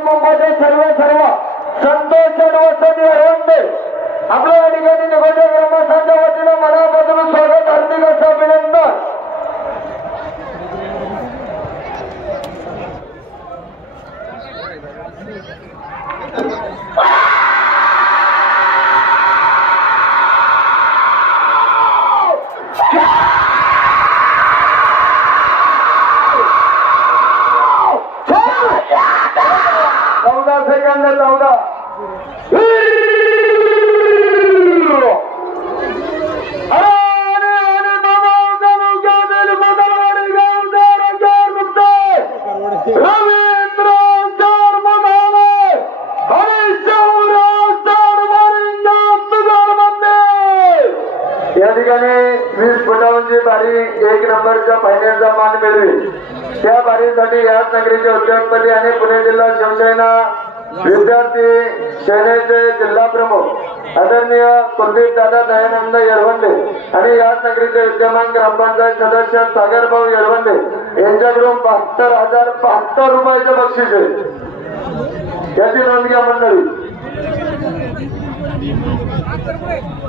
मुंबईचे सर्व संतोष वसती हरवंते आपल्या या ठिकाणी निघोजा ग्रामस्थांच्या वतीनं मनापासून स्वागत, हार्दिक असं अभिनंदन. सेकंद 14 या ठिकाणी 20 फुटांची बारी 1 नंबरच्या फायनलचा मान मिळवी. त्या बारीसाठी याच नगरीचे उद्योगपती आणि पुणे जिल्हा शिवसेना विद्यार्थी सेनेचे जिल्हा प्रमुख आदरणीय कुलदीप दादा दयानंद येळवंडे आणि याच नगरीचे विद्यमान ग्रामपंचायत सदस्य सागर भाऊ येळवंडे यांच्याकडून 72,072 रुपयाचे बक्षीस आहे. याची नोंद घ्या मंडळी.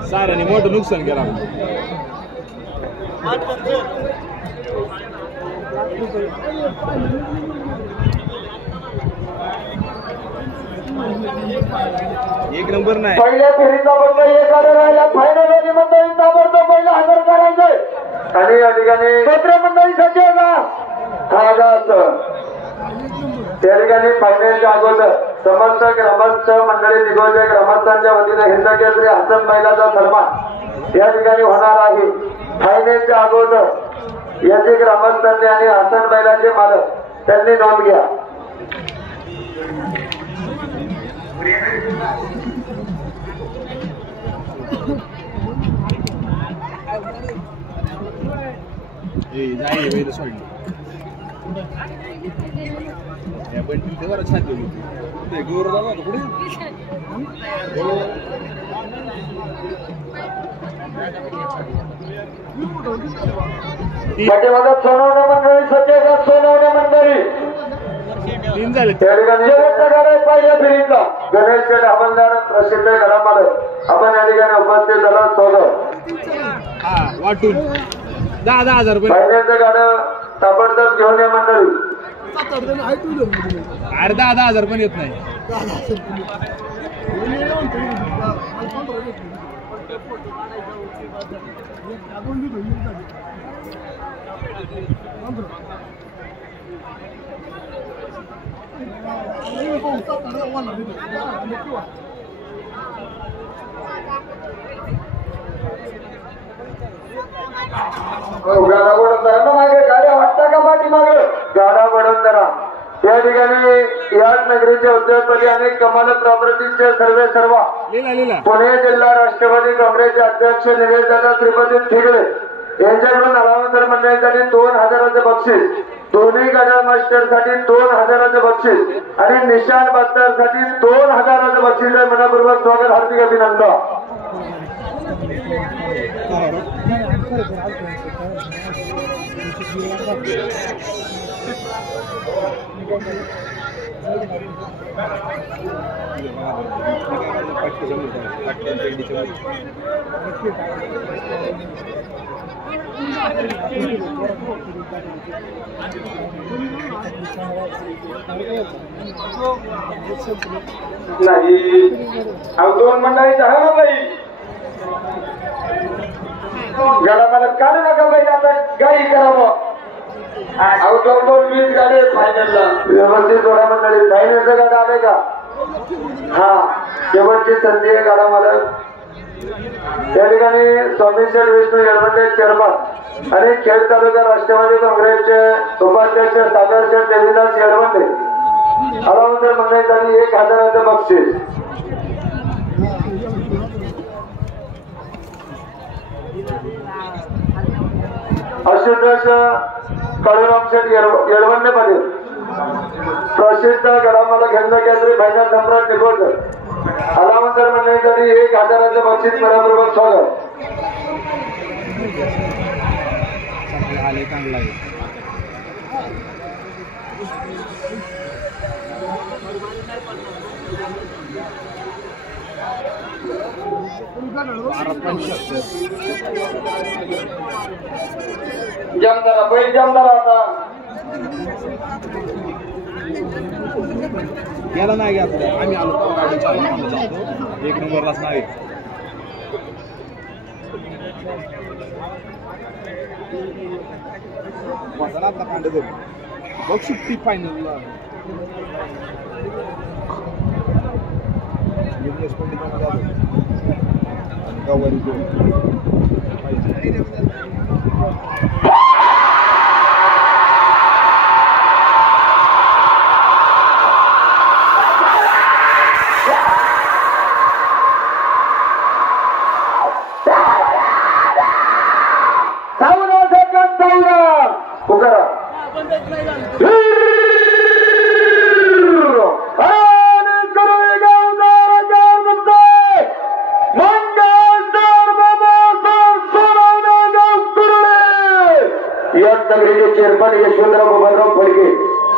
सारांनी मोठं नुकसान केलं. एक नंबर नाही. पहिल्या फेरीचा बंद एक राहिला. फायनल मंडळी ताबडतोब पहिला हजर करायचे आणि या ठिकाणी क्षेत्र मंडळी सज्ज त्या ठिकाणी फायनलच्या अगोदर समस्त ग्रामस्थ मंडळी निघोजा ग्रामस्थांच्या वतीने हिंद केसरी हसन बैलाचा सन्मान या ठिकाणी होणार आहे. फायनलच्या अगोदर याचे ग्रामस्थांनी आणि हसन बैलाचे मालक त्यांनी नोंद घ्या. पाठीमागे सोनवणे मंडळी सज्ज, सोनवणे मंडळी तीन झाले. त्या ठिकाणी पहिल्या फेरीचा गणेश शेठ हवालदार प्रसिद्ध घडामालक आपण या ठिकाणी उपस्थित झाला. स्वागत. वाटून 10,000 रुपये फायनलचं गाडं ताबडतोब घेऊन या मंडळी. अरे 10,000 पण येत नाही. गाडा वडून धरा ना मागे. गाड्या वाटता का पाठीमागे? गाडा वडून धरा. या ठिकाणी याच नगरीचे उद्योगपती आणि कमाल प्रॉपर्टीचे सर्व पुणे जिल्हा राष्ट्रवादी काँग्रेसचे अध्यक्ष निलेशदादा श्रीपती ठिगळे यांच्याकडून अलावंतर मंडळीसाठी 2,000चे बक्षीस, दोन्ही गाड्या मास्टरसाठी 2,000चे बक्षीस आणि निशाण बत्तरसाठी 2,000चे बक्षीस आहे. मनपूर्वक स्वागत, हार्दिक अभिनंदन. नाही दोन मंडळी आहे ना बाई. गाडा मला काढू नका बाई. आता गाई करावं. आउटलाउन 20 गाडी फायनलला व्यवस्थित जोडा मंडळी. फायनलचं गाडा आले का? हा, शेवटची संधी आहे गाडा मालक. या ठिकाणी स्वामी शेठ विष्णू येळवंडे चेअरमन आणि खेड तालुका राष्ट्रवादी काँग्रेसचे उपाध्यक्ष सागर शेठ देवीदास येळवंडे अलावंतर मंडळीसाठी 1,000चे बक्षीस. आशुतोष काळूराम शेठ येळवंडे मध्ये प्रसिद्ध गडामाला घेंदा केंद्रीय फायनल सम्राट निघोजा अलावंतर मंडळीसाठी 1,000चे बक्षीस. मनपूर्वक स्वागत. आले चांगला आहे. जमदारा बैल जमदारा आता गेला नाही घ्या आम्ही आलो गाडी चालू जातो 1 नंबरलाच नाही मसाला आता कांडे दे बघ सुट्टी फायनलला बिझनेस पंडितांना जातो गवारी चेअरमन यशवंतराव बबनराव फडके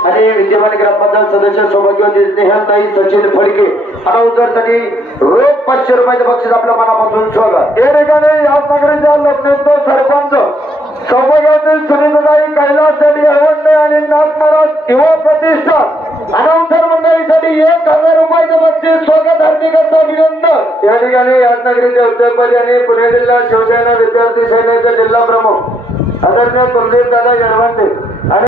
आणि विद्यमान ग्रामपंचायत सदस्य सौभाग्यवती स्नेहाताई सचिन फडके अनाउन्सरसाठी रोख 500 रुपयाचं बक्षीस आपल्या मनापासून स्वागत. या ठिकाणी याच नगरीच्या लग्नेचं सरपंच सौभाग्यवती सुनीताई कैलास रेड्डी हळवंडे आणि नाथ महाराज युवा प्रतिष्ठान अनाउन्सर मंडळीसाठी 1000 रुपयाचं बक्षीस स्वागत. हार्दिक अभिनंदन. या ठिकाणी याच नगरीचे उद्योगपती आणि पुणे जिल्हा शिवसेना विद्यार्थी सेनेचे जिल्हा प्रमुख आदरणीय कुलदीप दादा यडवंडे आणि